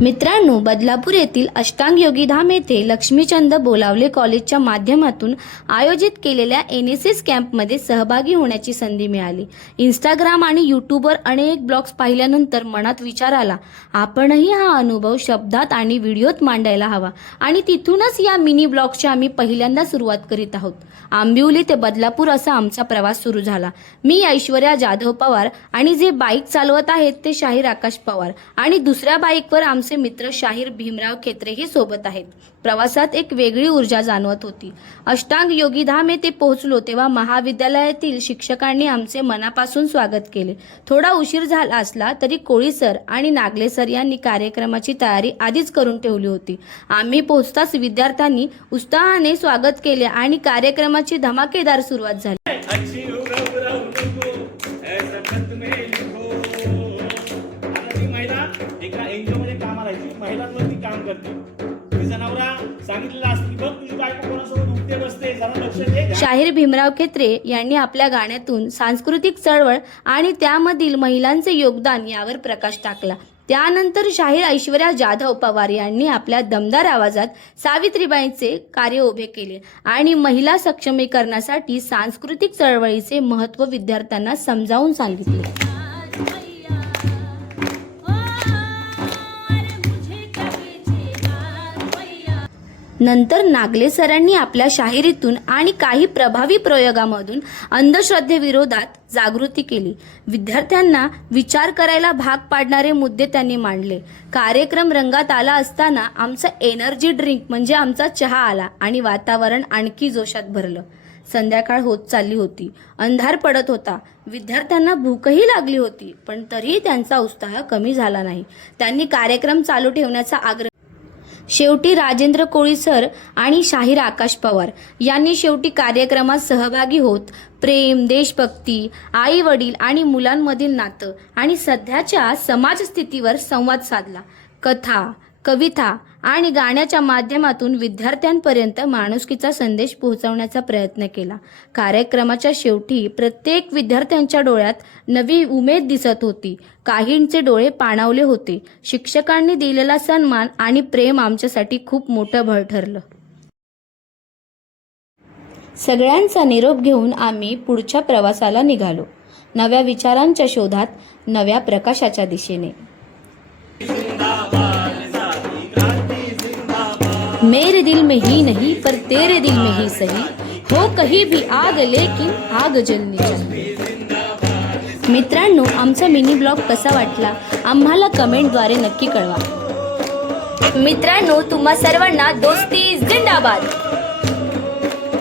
मित्रांनो, बदलापूर येथील अष्टांग योगीधाम येथे लक्ष्मीचंद बोलावले कॉलेजच्या माध्यमातून आयोजित केलेल्या NSS कॅम्पमध्ये सहभागी होण्याची संधी मिळाली. इंस्टाग्राम आणि यूट्यूबवर अनेक ब्लॉग्स पाहिल्यानंतर मनात विचार आला, आपणही हा अनुभव शब्दात आणि व्हिडिओत मांडायला हवा. आणि तिथूनच या मिनी ब्लॉगची आम्ही पहिल्यांदा सुरुवात करीत आहोत. आंबिवली ते बदलापूर असा आमचा प्रवास सुरू झाला. मी ऐश्वर्या जाधव पवार आणि जे बाईक चालवत आहेत ते शाहीर आकाश पवार आणि दुसऱ्या बाईकवर आमचे मित्र शाहीर भीमराव खेत्रेही सोबत आहेत. प्रवासात एक वेगळी ऊर्जा जाणवत होती. अष्टांग योगीधाम येथे पोहोचलो तेव्हा महाविद्यालयातील शिक्षकांनी आमचे मनापासून स्वागत केले. थोडा उशीर झाला असला तरी कोळी सर आणि नागले सर यांनी कार्यक्रमाची तयारी आधीच करून ठेवली होती. आम्ही पोहोचताच विद्यार्थ्यांनी उत्साहाने स्वागत केले आणि कार्यक्रमाची धमाकेदार सुरुवात झाली. महिलांवरती काम करते. तिचा नवरा सांगितलेला असतं की बघ तुझी बायको कोणासोबत उठते बसते, जरा लक्ष दे. शाहीर भीमराव खेत्रे यांनी आपल्या गाण्यातून सांस्कृतिक चळवळ आणि त्यामधील महिलांचे योगदान यावर प्रकाश टाकला. त्यानंतर शाहीर ऐश्वर्या जाधव पवार यांनी आपल्या दमदार आवाजात सावित्रीबाईंचे कार्य उभे केले आणि महिला सक्षमीकरणासाठी सांस्कृतिक चळवळीचे महत्त्व विद्यार्थ्यांना समजावून सांगितले. नंतर नागले सरांनी आपल्या शाहिरीतून आणि काही प्रभावी प्रयोगामधून अंधश्रद्धेविरोधात जागृती केली. विद्यार्थ्यांना विचार करायला भाग पाडणारे मुद्दे त्यांनी मांडले. कार्यक्रम रंगात आला असताना आमचा एनर्जी ड्रिंक म्हणजे आमचा चहा आला आणि वातावरण आणखी जोशात भरलं. संध्याकाळ होत चालली होती. अंधार पडत होता. विद्यार्थ्यांना भूकही लागली होती, पण तरीही त्यांचा उत्साह कमी झाला नाही. त्यांनी कार्यक्रम चालू ठेवण्याचा आग्रह. शेवटी राजेंद्र कोळी सर आणि शाहीर आकाश पवार यांनी शेवटी कार्यक्रमात सहभागी होत प्रेम, देशभक्ती, आई वडील आणि मुलांमधील नातं आणि सध्याच्या समाजस्थितीवर संवाद साधला. कथा, कविता आणि गाण्याच्या माध्यमातून विद्यार्थ्यांपर्यंत माणुसकीचा संदेश पोहोचवण्याचा प्रयत्न केला. कार्यक्रमाच्या शेवटी प्रत्येक विद्यार्थ्यांच्या डोळ्यात नवी उमेद दिसत होती. काहींचे डोळे पाणावले होते. शिक्षकांनी दिलेला सन्मान आणि प्रेम आमच्यासाठी खूप मोठं बळ ठरलं. सगळ्यांचा निरोप घेऊन आम्ही पुढच्या प्रवासाला निघालो, नव्या विचारांच्या शोधात, नव्या प्रकाशाच्या दिशेने. मेरे दिल में ही नहीं पर तेरे दिल में ही सही, हो कहीं भी आग लेकिन आग जलनी चाहिए. मित्रांनो, आमचा मिनी ब्लॉग कसा वाटला आम्हाला कमेंटद्वारे नक्की कळवा. मित्रांनो, तुम्हा सर्वांना दोस्ती जिंदाबाद.